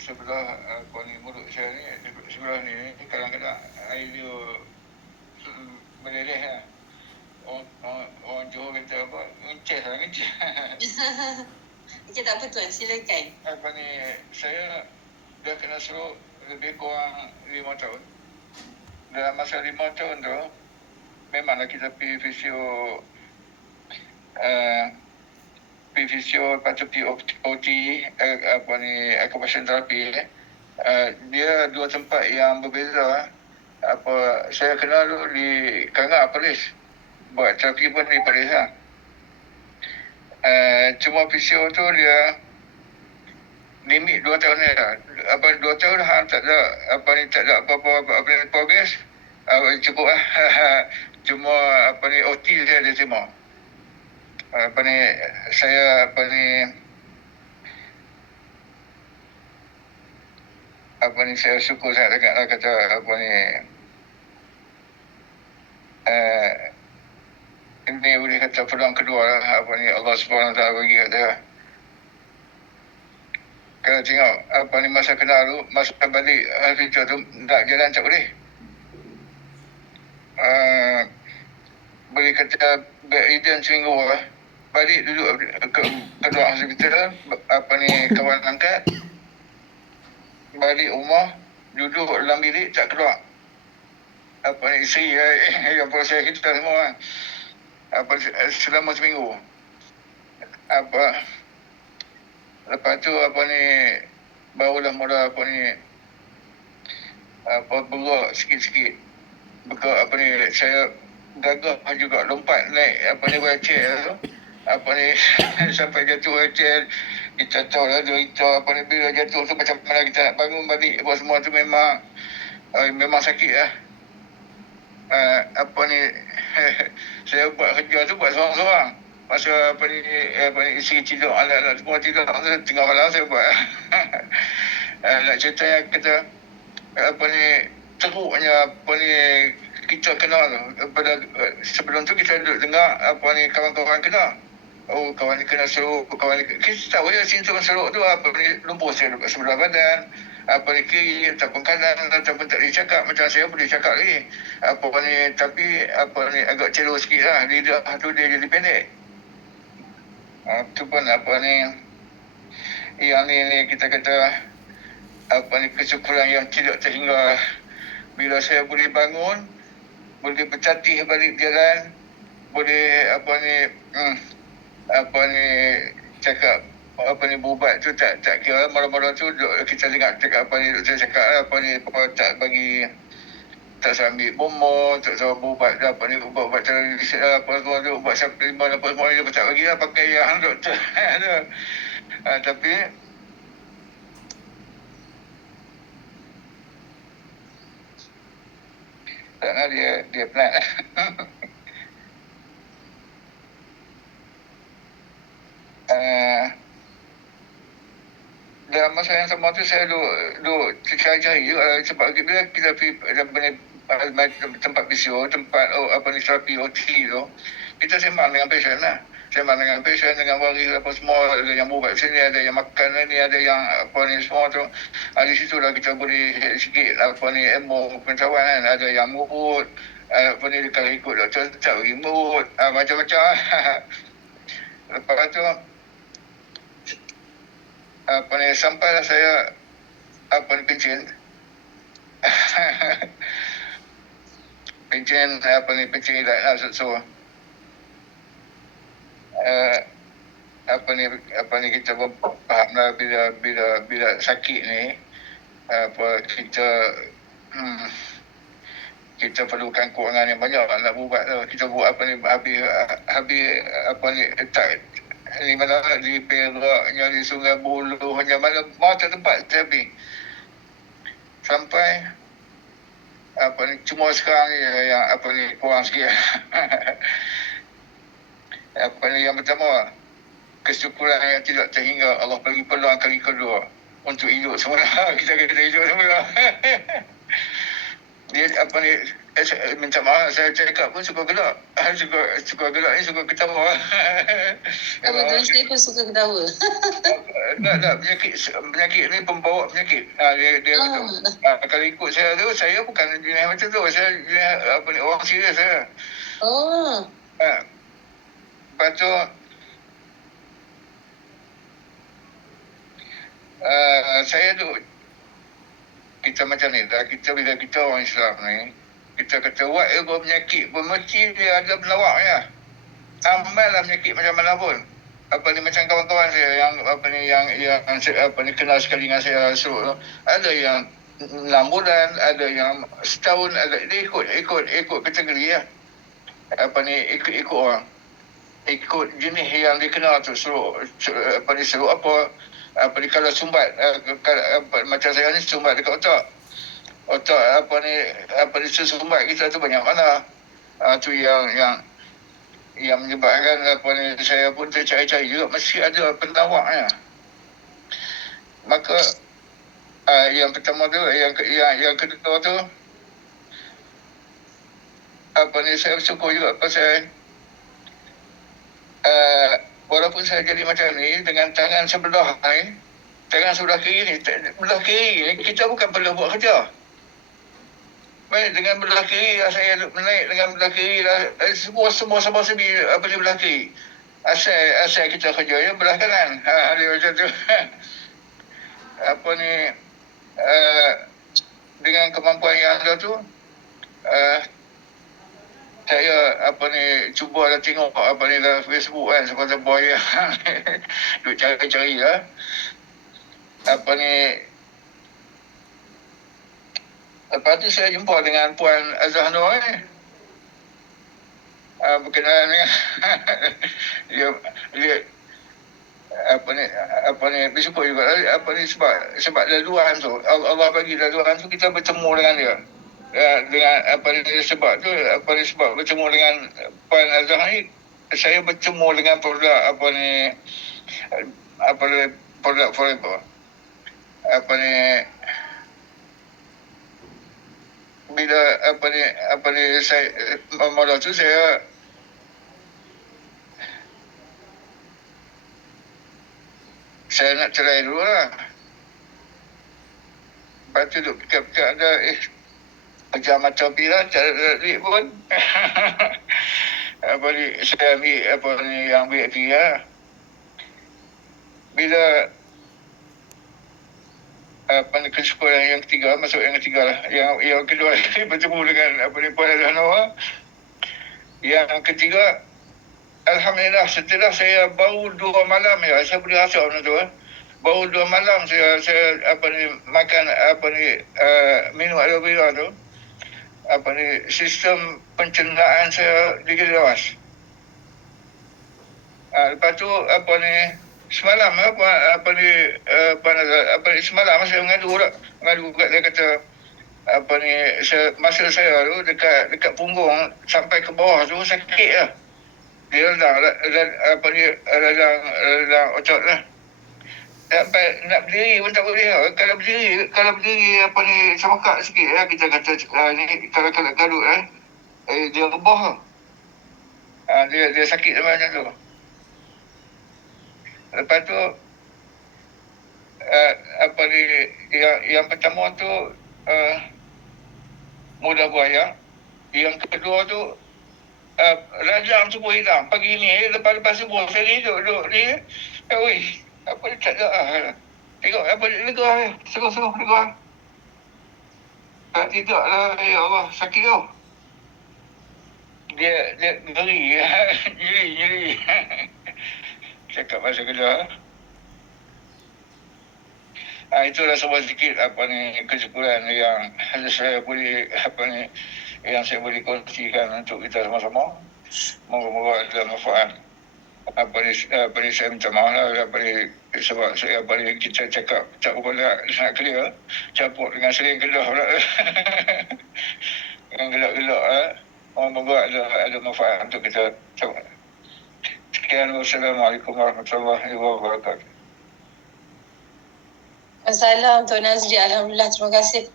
sebelah apa ni mulut saya ni, sebelah ni kadang-kadang air dia meleleh lah. Orang Johor kata apa, ngenceh lah, ngenceh. Okey, tak apa tuan, silakan. Apa ni, saya dah kena stroke lebih kurang 5 tahun. Dalam masa 5 tahun tu, memanglah kita pergi fisio, lepas tu pergi OT, apa ni, occupational therapy. Dia dua tempat yang berbeza. Saya kenal dulu di Kangah, Perlis. Buat terapi pun di Perlis lah. Cuma fisio tu dia limit 2 tahun ni lah. 2 tahun tak ada apa-apa progress. Cukup lah. Cuma OT saya ada terima. Saya saya syukur sangat lah kata ini boleh kata peluang kedua lah Allah SWT bagi kata. Kalau tengok masa kenal tu, masa balik hospital tu nak jalan tak boleh. Boleh kata bedridden seminggu lah. Balik duduk keluar hospital, kawan angkat. Balik rumah, duduk dalam bilik tak keluar. Isteri yang proses kita semua. Selama seminggu. Lepas tu barulah mula bergerak sikit-sikit. Saya gagah juga lompat naik wheelchair tu. Sampai jatuh wheelchair, kita tahu lah derita bila jatuh tu macam mana kita nak bangun balik apa semua tu memang sakit lah. Saya buat kerja tu buat seorang-seorang. Masa isteri tidur, alat-alat semua tidur, tengah malam saya buat. Nak cerita yang kata teruknya kita kenal sebelum tu kita duduk dengar kawan-kawan kena. Kawan ni kena seruk, kita tahu je simptom seruk tu lumpur sebelah badan, kiri ataupun kanan ataupun tak boleh cakap. Macam saya boleh cakap lagi. Tapi agak celur sikit lah, lidah tu dia jadi pendek. Tu pun yang ni kita kata kesyukuran yang tidak terhingga. Bila saya boleh bangun, boleh bertatih balik jalan, boleh cakap berubat tu tak kira. Malam-malam tu kita dengar doktor cakap tak bagi, tak saya ambil bomo, tak saya berubat ubat teroris ubat supplement apa semua dia tak bagi lah, pakai yang doktor. Tapi tak nak dia penat. Dalam masa yang sama tu saya duduk cari-cari juga, sebab bila kita pergi tempat fisio, tempat terapi OT tu, kita sembang dengan pasien lah. Sembang dengan pasien, dengan waris apa semua, ada yang berubat sini, ada yang makan ni, ada yang semua tu. Di situ lah kita boleh sikit ilmu pengetahuan kan. Ada yang murut, kalau ikut doktor tak bagi murut, macam-macam. Lepas tu sampailah saya pencen pencen lah. So kita pun faham lah bila sakit ni kita perlukan kewangan yang banyak nak buat tu. Kita buat habis tak di mana, di Peraknya, di Sungai Buloh, mana tempat saya pergi. Sampai cuma sekarang ni yang kurang sikit. Yang pertama, kesyukuran yang tidak terhingga, Allah bagi peluang kali kedua untuk hidup semula. Kita hidup semula. Dia saya minta maaf, saya cakap pun suka gelak. Suka gelak ni suka ketawa. Betul, saya pun suka ketawa. Tak, penyakit ni pembawa penyakit. Dia kalau ikut saya tu, saya bukan jenis macam tu. Saya jenis orang serius saya. Oh. Lepas tu, saya tu, kita macam ni dah, bila kita orang Islam ni, kita kata whatever penyakit pun mesti dia ada pelawaknya. Amallah penyakit macam mana pun. Macam kawan-kawan saya yang kenal sekali dengan saya stroke tu, ada yang 6 bulan, ada yang setahun, ada dia ikut kategori lah. Ikut orang. Ikut jenis yang dikenal tu, stroke apa, kalau sumbat, macam saya ni sumbat dekat otak, sumbat kita tu banyak mana. Tu yang menyebabkan saya pun tercari-cari juga, mesti ada pelawaknya. Maka yang pertama tu, yang kedua tu, saya bersyukur juga pasal walaupun saya jadi macam ni dengan tangan sebelah kiri ni, kita bukan perlu buat kerja. Baik, dengan belah kiri lah saya menaik, dengan belah kiri lah, semua sebi belah kiri. Asal kita kerja ya belah kanan. Dia macam tu. Dengan kemampuan yang ada tu, saya cuba lah tengok dalam Facebook kan, sebab boy yang duk cari-cari lah. Lepas tu saya jumpa dengan Puan Azhar Nur ni. Berkenaan dengan dia bersyukur juga sebab laluan tu, Allah bagi laluan tu, kita bertemu dengan dia. Dengan sebab bertemu dengan Puan Azhar ni, saya bertemu dengan produk Forever. Bila saya mula tu saya nak cerai dulu lah. Lepas tu duk fikir-fikir ada kerja macam bila tak ada duit pun. Saya ambil yang VIP lah. Bila kesyukuran yang ketiga, masuk yang ketiga lah. Yang kedua bertemu dengan Puan Azhar Nur. Yang ketiga, alhamdulillah, setelah saya baru 2 malam ya, saya boleh rasa benda tu. Baru 2 malam saya makan minum aloe vera tu. Sistem pencernaan saya digelas. Lepas tu semalam semalam saya mengadu kat dia, kata masa saya tu dekat punggung sampai ke bawah tu sakit lah. Dia radang otot lah. Sampai nak berdiri pun tak boleh lah. Kalau berdiri semakak sikit lah, kita kata ni kalau gaduh dia rebah lah. Dia sakit macam tu. Lepas tu yang pertama tu mudah buaya. Yang kedua tu radang tubuh hilang. Pagi ni lepas subuh saya duduk ni, tak ada tengok lega, seru lega. Tidak lah, ya Allah, sakit tau. Dia nyeri. Cakap bahasa Kedah. Itulah sebuah sikit kesyukuran yang saya boleh yang saya boleh kongsikan untuk kita sama-sama. Moga-moga ada manfaat. Saya minta maaf lah sebab saya kita cakap tak berapa nak clear, campur dengan sering Kedah pula. Dengan gelak-gelak lah. Moga ada manfaat untuk kita. Sekian, wassalamualaikum warahmatullahi wabarakatuh. Assalamualaikum Tuan Nazri. Alhamdulillah, terima kasih